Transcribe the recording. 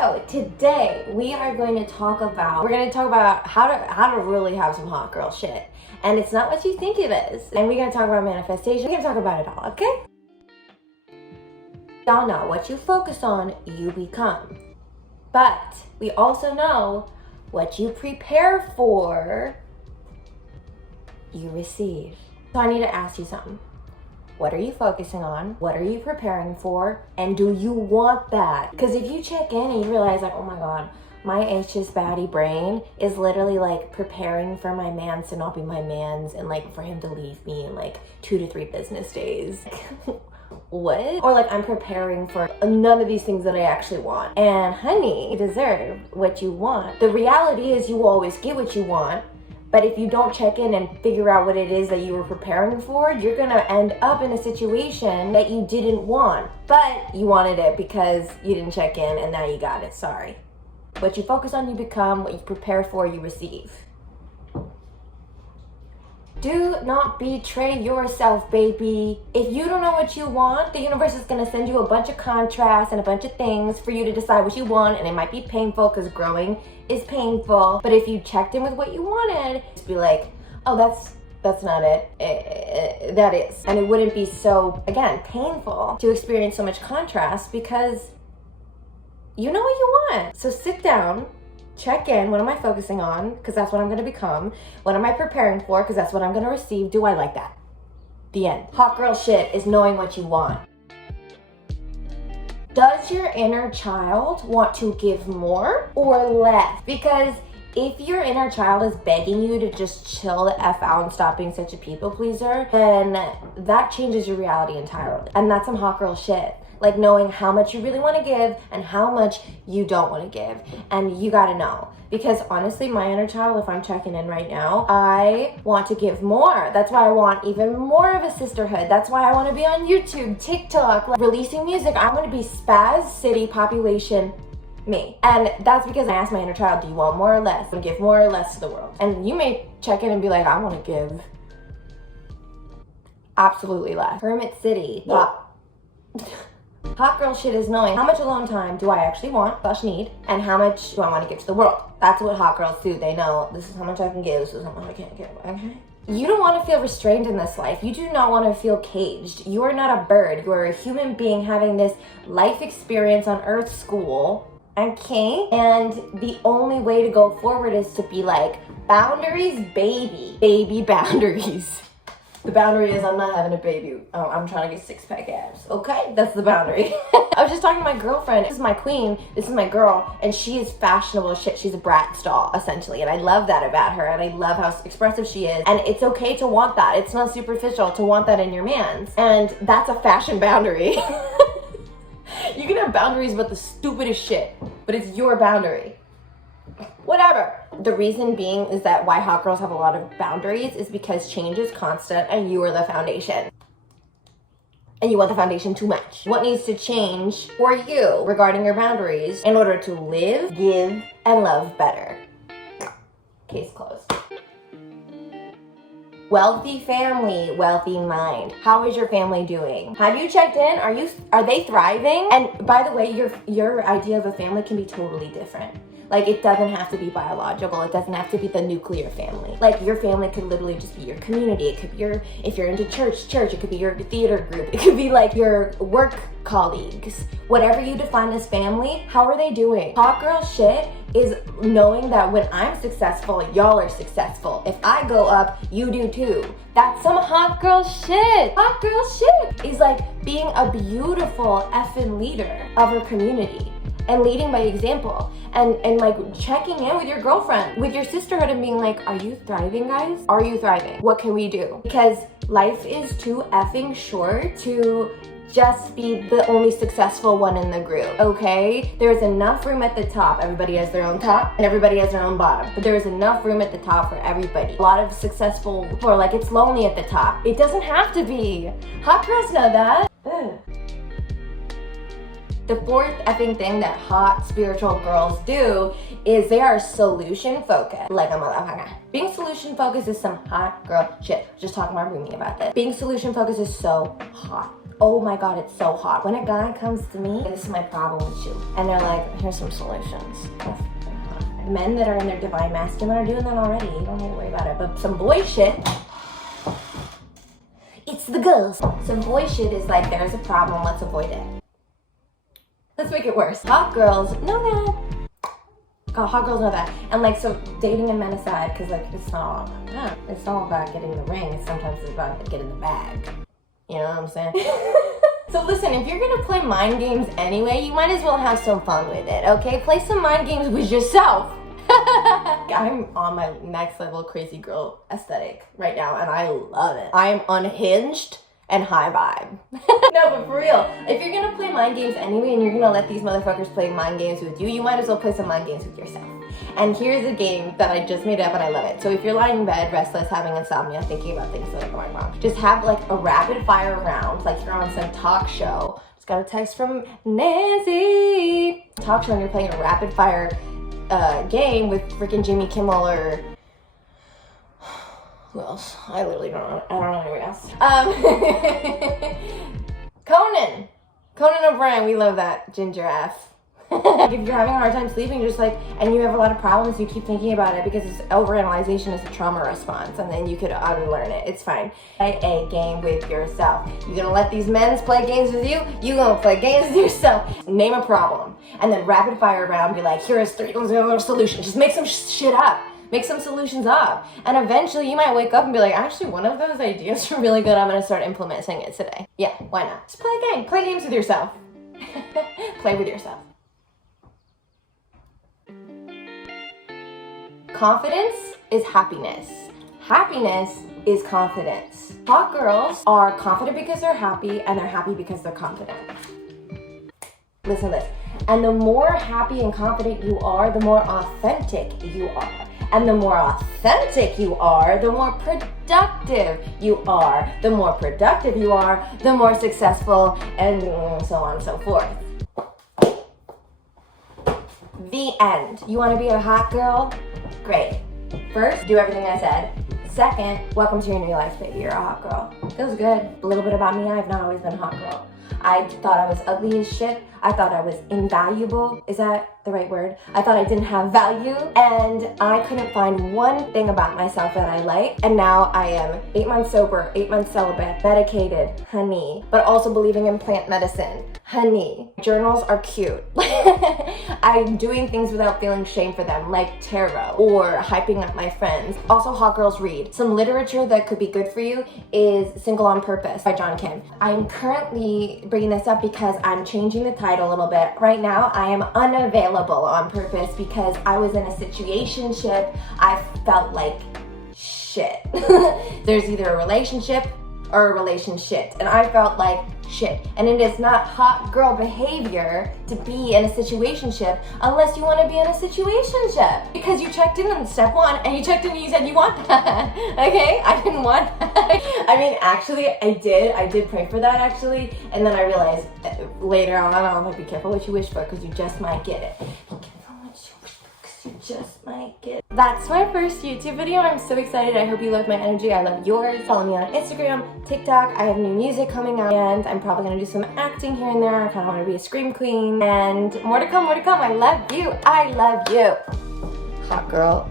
So today we are going to talk about, how to really have some hot girl shit. And it's not what you think it is. And we're going to talk about manifestation. We're going to talk about it all, okay? Y'all know what you focus on, you become. But we also know what you prepare for, you receive. So I need to ask you something. What are you focusing on? What are you preparing for? And do you want that? Because if you check in and you realize like, oh my God, my anxious baddie brain is literally like preparing for my mans to not be my mans and like for him to leave me in like 2 to 3 business days. What? Or like I'm preparing for none of these things that I actually want. And honey, you deserve what you want. The reality is you will always get what you want. But if you don't check in and figure out what it is that you were preparing for, you're gonna end up in a situation that you didn't want. But you wanted it because you didn't check in and now you got it, sorry. What you focus on, you become. What you prepare for, you receive. Do not betray yourself, baby. If you don't know what you want, the universe is gonna send you a bunch of contrasts and a bunch of things for you to decide what you want, and it might be painful because growing is painful. But if you checked in with what you wanted, just be like, oh, that's not it. That is. And it wouldn't be so, again, painful to experience so much contrast because you know what you want. So sit down. Check in, what am I focusing on? Because that's what I'm gonna become. What am I preparing for? Because that's what I'm gonna receive. Do I like that? The end. Hot girl shit is knowing what you want. Does your inner child want to give more or less? Because if your inner child is begging you to just chill the F out and stop being such a people pleaser, then that changes your reality entirely. And that's some hot girl shit. Like knowing how much you really want to give and how much you don't want to give. And you gotta know. Because honestly, my inner child, if I'm checking in right now, I want to give more. That's why I want even more of a sisterhood. That's why I want to be on YouTube, TikTok, like releasing music. I want to be Spaz City population me. And that's because I asked my inner child, do you want more or less? I want to give more or less to the world. And you may check in and be like, I want to give absolutely less. Hermit City. Hot girl shit is knowing how much alone time do I actually want / need, and how much do I want to give to the world. That's what hot girls do. They know this is how much I can give, this is how much I can't give, okay? You don't want to feel restrained in this life. You do not want to feel caged. You are not a bird. You are a human being having this life experience on Earth School, okay? And the only way to go forward is to be like, boundaries, baby. Baby boundaries. The boundary is I'm not having a baby. Oh, I'm trying to get 6-pack abs. Okay, that's the boundary. I was just talking to my girlfriend. This is my queen. This is my girl. And she is fashionable as shit. She's a Bratz doll, essentially. And I love that about her. And I love how expressive she is. And it's okay to want that. It's not superficial to want that in your mans. And that's a fashion boundary. You can have boundaries about the stupidest shit. But it's your boundary. Whatever. The reason being is that why hot girls have a lot of boundaries is because change is constant and you are the foundation. And you want the foundation too much. What needs to change for you regarding your boundaries in order to live, give, and love better? Case closed. Wealthy family, wealthy mind. How is your family doing? Have you checked in? Are they thriving? And by the way, your idea of a family can be totally different. Like, it doesn't have to be biological. It doesn't have to be the nuclear family. Like, your family could literally just be your community. It could be if you're into church. It could be your theater group. It could be like your work colleagues. Whatever you define as family, how are they doing? Hot girl shit is knowing that when I'm successful, y'all are successful. If I go up, you do too. That's some hot girl shit. Hot girl shit is like being a beautiful effing leader of her community. And leading by example, and like checking in with your girlfriend, with your sisterhood, and being like, are you thriving, guys? Are you thriving? What can we do? Because life is too effing short to just be the only successful one in the group, okay? There's enough room at the top. Everybody has their own top and everybody has their own bottom, but there's enough room at the top for everybody. A lot of successful people are like, it's lonely at the top. It doesn't have to be. Hot girls know that. Ugh. The fourth effing thing that hot spiritual girls do is they are solution focused. Like a motherfucker. Being solution focused is some hot girl shit. Just talking to my roomie about this. Being solution focused is so hot. Oh my god, it's so hot. When a guy comes to me, this is my problem with you, and they're like, here's some solutions. Men that are in their divine masculine are doing that already. You don't need to worry about it. But some boy shit, it's the girls. Some boy shit is like, there's a problem, let's avoid it. Let's make it worse. Hot girls know that. God, hot girls know that. And like, so dating and men aside, because like, it's not all about that. It's all about getting the ring. It's sometimes about getting the bag. You know what I'm saying? So listen, if you're gonna play mind games anyway, you might as well have some fun with it, okay? Play some mind games with yourself. I'm on my next level crazy girl aesthetic right now, and I love it. I am unhinged and high vibe. No, but for real, if you're gonna play mind games anyway and you're gonna let these motherfuckers play mind games with you, you might as well play some mind games with yourself. And here's a game that I just made up and I love it. So if you're lying in bed, restless, having insomnia, thinking about things that are going wrong, just have like a rapid fire round, like you're on some talk show. Just got a text from Nancy. Talk show, and you're playing a rapid fire game with freaking Jimmy Kimmel or who else? I literally don't know. I don't know anybody else. Conan O'Brien, we love that ginger F. If you're having a hard time sleeping, just like, and you have a lot of problems, you keep thinking about it because overanalyzation is a trauma response, and then you could unlearn it. It's fine. Play a game with yourself. You're gonna let these men play games with you, you're gonna play games with yourself. Name a problem, and then rapid fire around, be like, here is 3 solutions. Just make some shit up. Make some solutions up. And eventually you might wake up and be like, actually, one of those ideas are really good. I'm gonna start implementing it today. Yeah, why not? Just play a game. Play games with yourself. Play with yourself. Confidence is happiness. Happiness is confidence. Hot girls are confident because they're happy, and they're happy because they're confident. Listen to this. And the more happy and confident you are, the more authentic you are. And the more authentic you are, the more productive you are. The more productive you are, the more successful, and so on and so forth. The end. You want to be a hot girl? Great. First, do everything I said. Second, welcome to your new life, baby. You're a hot girl. Feels good. A little bit about me, I've not always been a hot girl. I thought I was ugly as shit. I thought I was invaluable. Is that the right word? I thought I didn't have value, and I couldn't find one thing about myself that I liked. And now I am 8 months sober, 8 months celibate, medicated, honey, but also believing in plant medicine, honey. Journals are cute. I'm doing things without feeling shame for them, like tarot or hyping up my friends. Also, hot girls read. Some literature that could be good for you is Single on Purpose by John Kim. I'm currently bringing this up because I'm changing the title a little bit. Right now, I am unavailable on purpose because I was in a situationship. I felt like shit. There's either a relationship or a relationship, and I felt like shit. And it is not hot girl behavior to be in a situationship unless you want to be in a situationship, because you checked in on step 1 and you checked in and you said you want that. Okay, I didn't want that. I mean, actually I did pray for that actually, and then I realized later on, I was like, be careful what you wish for, because you just might get it. You just might get. That's my first YouTube video. I'm so excited. I hope you love my energy. I love yours. Follow me on Instagram, TikTok. I have new music coming out, and I'm probably gonna do some acting here and there. I kind of want to be a scream queen, and more to come, more to come. I love you. I love you. Hot girl.